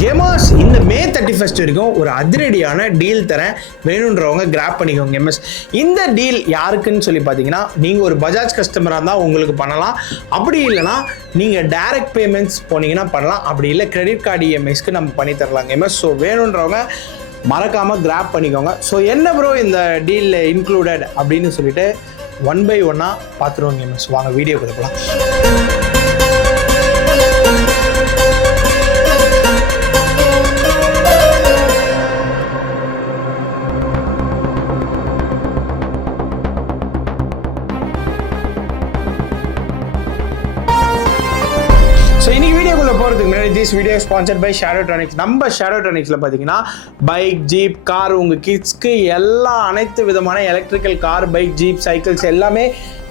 Gamers இந்த May 31 வரைக்கும் ஒரு அதிரடியான டீல் தரேன், வேணுன்றவங்க கிராப் பண்ணிக்கோங்க கேமர்ஸ். இந்த டீல் யாருக்குன்னு சொல்லி பார்த்தீங்கன்னா, நீங்கள் ஒரு பஜாஜ் கஸ்டமராக இருந்தால் உங்களுக்கு பண்ணலாம். அப்படி இல்லைனா நீங்கள் டைரக்ட் பேமெண்ட்ஸ் போனீங்கன்னா பண்ணலாம். அப்படி இல்லை கிரெடிட் கார்டு இஎம்ஐஸ்க்கு நம்ம பண்ணி தரலாம் கேமர்ஸ். ஸோ வேணுன்றவங்க மறக்காமல் கிராப் பண்ணிக்கோங்க. ஸோ என்ன ப்ரோ இந்த டீலில் இன்க்ளூடட் அப்படின்னு சொல்லிட்டு 1 by 1 பார்த்துருவோம் கேமர்ஸ். வாங்க வீடியோ கொடுக்கலாம். ஸோ இன்னைக்கு வீடியோக்குள்ளே போகிறதுக்கு முன்னாடி திஸ் வீடியோ ஸ்பான்சர்ட் பை ஷேடோட்ரானிக்ஸ். நம்ம ஷேடோட்ரானிக்ஸில் பார்த்தீங்கன்னா பைக், ஜீப், கார், உங்கள் கிட்ஸ்க்கு அனைத்து விதமான electrical car, bike, jeep, cycles எல்லாமே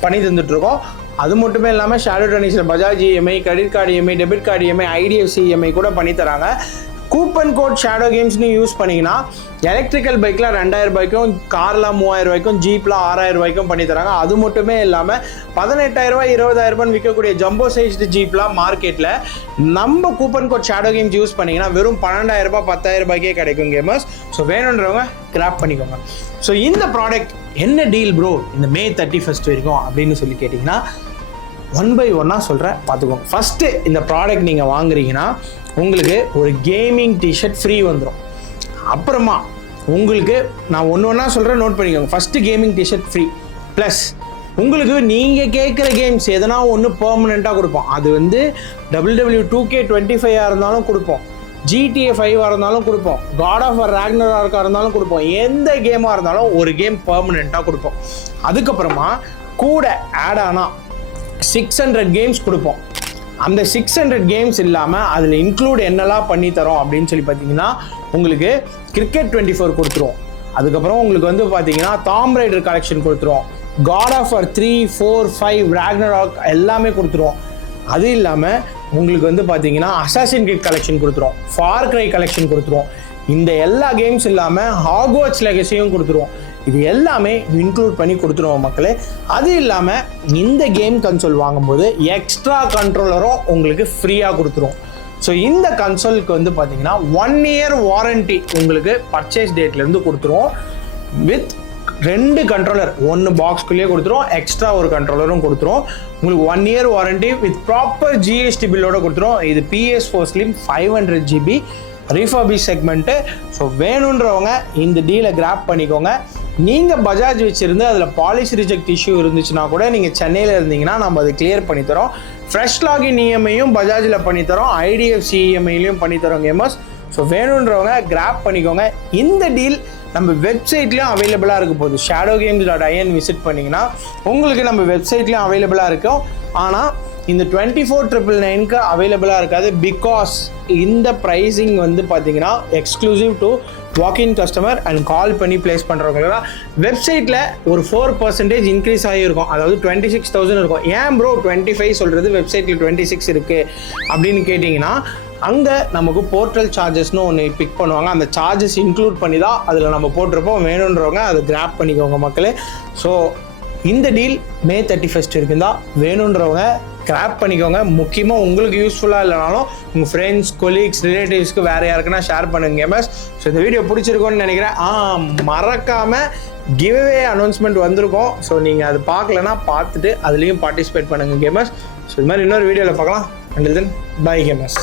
பண்ணி தந்துட்டுருக்கோம். அது மட்டுமே இல்லாமல் ஷேடோட்ரானிக்ஸில் Bajaj EMI, credit card EMI, debit card EMI, IDFC EMI கூட பண்ணி தராங்க. கூப்பன் கோட் ஷேடோ கேம்ஸ்னு யூஸ் பண்ணிங்கன்னா எலக்ட்ரிக்கல் பைக்கில் 2000 ரூபாய்க்கும், காரில் 3000 ரூபாய்க்கும், ஜீப்பில் 6000 ரூபாய்க்கும் பண்ணி தராங்க. அது மட்டுமே இல்லாமல் 18000 ரூபாய் 20000 ரூபாய்னு விற்கக்கூடிய ஜம்போ சைஸ்டு ஜீப்லாம் மார்க்கெட்டில் நம்ம coupon code Shadow Games use பண்ணிங்கன்னா வெறும் 12000 ரூபாய் 10000 ரூபாய்க்கே கிடைக்கும் கேமர்ஸ். ஸோ வேணுன்றவங்க கிராப் பண்ணிக்கோங்க. ஸோ இந்த ப்ராடக்ட் என்ன டீல் ப்ரோ இந்த மே 31 வரைக்கும் அப்படின்னு சொல்லி கேட்டிங்கன்னா 1 by 1 சொல்கிறேன், பார்த்துக்கோங்க. ஃபஸ்ட்டு இந்த ப்ராடக்ட் நீங்கள் வாங்குறீங்கன்னா உங்களுக்கு ஒரு கேமிங் டிஷர்ட் ஃப்ரீ வந்துடும். அப்புறமா உங்களுக்கு நான் ஒன்று சொல்கிறேன், நோட் பண்ணிக்கோங்க. First gaming t-shirt free plus உங்களுக்கு நீங்கள் கேட்குற கேம்ஸ் எதனா ஒன்று பெர்மனெண்ட்டாக கொடுப்போம். அது வந்து WW2K25 இருந்தாலும் கொடுப்போம், GTA 5 இருந்தாலும் கொடுப்போம், காட் ஆஃப் வார் ராக்னரார்க்காக இருந்தாலும் கொடுப்போம். எந்த கேமாக இருந்தாலும் ஒரு கேம் பெர்மனெண்ட்டாக கொடுப்போம். அதுக்கப்புறமா கூட ஆட் ஆனால் 600 கேம்ஸ் கொடுப்போம். அந்த 600 கேம்ஸ் இல்லாமல் அதில் இன்க்ளூட் என்னெல்லாம் பண்ணி தரோம் அப்படின்னு சொல்லி பார்த்தீங்கன்னா உங்களுக்கு கிரிக்கெட் 24 கொடுத்துருவோம். அதுக்கப்புறம் உங்களுக்கு வந்து பார்த்தீங்கன்னா டாம் ரைடர் கலெக்ஷன் கொடுத்துருவோம், காட் ஆஃப் வார் 3, 4, 5 ராக்னராக் எல்லாமே கொடுத்துருவோம். அது இல்லாமல் உங்களுக்கு வந்து பார்த்தீங்கன்னா அசாசின் கிட் கலெக்ஷன் கொடுத்துருவோம், ஃபார் கிரை கலெக்ஷன் கொடுத்துருவோம். இந்த எல்லா கேம்ஸ் இல்லாமல் ஹாக்வர்ட்ஸ் லெகசியும் கொடுத்துருவோம். இது எல்லாமே இன்க்ளூட் பண்ணி கொடுத்துருவோம் மக்களே. அது இல்லாமல் இந்த கேம் கன்சோல் வாங்கும்போது எக்ஸ்ட்ரா கண்ட்ரோலரும் உங்களுக்கு ஃப்ரீயாக கொடுத்துருவோம். ஸோ இந்த கன்சோலுக்கு வந்து பார்த்தீங்கன்னா 1 year வாரண்ட்டி உங்களுக்கு பர்ச்சேஸ் டேட்லேருந்து கொடுத்துருவோம். வித் 2 கண்ட்ரோலர், 1 பாக்ஸ்குள்ளேயே கொடுத்துருவோம், எக்ஸ்ட்ரா ஒரு கண்ட்ரோலரும் கொடுத்துருவோம். உங்களுக்கு 1 year warranty with proper GST பில்லோட கொடுத்துருவோம். இது PS4 Slim 500 GB refurbish segment. So வேணுன்றவங்க இந்த டீலை கிராப் பண்ணிக்கோங்க. நீங்கள் பஜாஜ் வச்சுருந்து அதில் பாலிசி ரிஜெக்ட் இஷ்யூ இருந்துச்சுன்னா கூட நீங்கள் சென்னையில் இருந்தீங்கன்னா நம்ம அதை கிளியர் பண்ணித்தரோம். ஃப்ரெஷ் லாகின் இஎம்ஐயும் பஜாஜில் பண்ணித்தரோம், ஐடிஎஃப்சி இஎம்ஐலையும் பண்ணித்தரோம் கேமர்ஸ். ஸோ வேணுன்றவங்க கிராப் பண்ணிக்கோங்க. இந்த டீல் நம்ம வெப்சைட்லேயும் அவைலபிளாக இருக்க போகுது. shadogames.in விசிட் பண்ணிங்கன்னா உங்களுக்கு நம்ம வெப்சைட்லேயும் அவைலபிளாக இருக்கும். ஆனால் இந்த 24,999க்கு அவைலபிளாக இருக்காது. பிகாஸ் இந்த ப்ரைஸிங் வந்து பார்த்தீங்கன்னா exclusive to walk in customer and call பண்ணி ப்ளேஸ் பண்ணுறவங்க. வெப்சைட்டில் ஒரு 4% இன்க்ரீஸ் ஆகியிருக்கும், அதாவது 26,000 இருக்கும். ஏன் ப்ரோ 25 சொல்கிறது, வெப்சைட்டில் 26 இருக்குது அப்படின்னு கேட்டிங்கன்னா அங்கே நமக்கு போர்ட்டல் சார்ஜஸ்னு ஒன்று பிக் பண்ணுவாங்க. அந்த சார்ஜஸ் இன்க்ளூட் பண்ணி தான் அதில் நம்ம போட்டிருப்போம். வேணுன்றவங்க அதை கிராப் பண்ணிக்கோங்க மக்களே. ஸோ இந்த டீல் மே 31 வரைக்கும் தான். வேணுன்றவங்க கிராப் பண்ணிக்கோங்க. முக்கியமாக உங்களுக்கு யூஸ்ஃபுல்லாக இல்லைனாலும் உங்கள் ஃப்ரெண்ட்ஸ், கொலீக்ஸ், ரிலேட்டிவ்ஸ்க்கு வேறு யாருக்குன்னா ஷேர் பண்ணுங்க கேமர்ஸ். ஸோ இந்த வீடியோ பிடிச்சிருக்கோன்னு நினைக்கிறேன். மறக்காமல் கிவ்அவே அனௌன்ஸ்மெண்ட் வந்திருக்கோம். ஸோ நீங்கள் அது பார்க்கலன்னா பார்த்துட்டு அதுலேயும் பார்ட்டிசிபேட் பண்ணுங்கள் கேமர்ஸ். ஸோ இது மாதிரி இன்னொரு வீடியோவில் பார்க்கலாம். Until then bye gamers.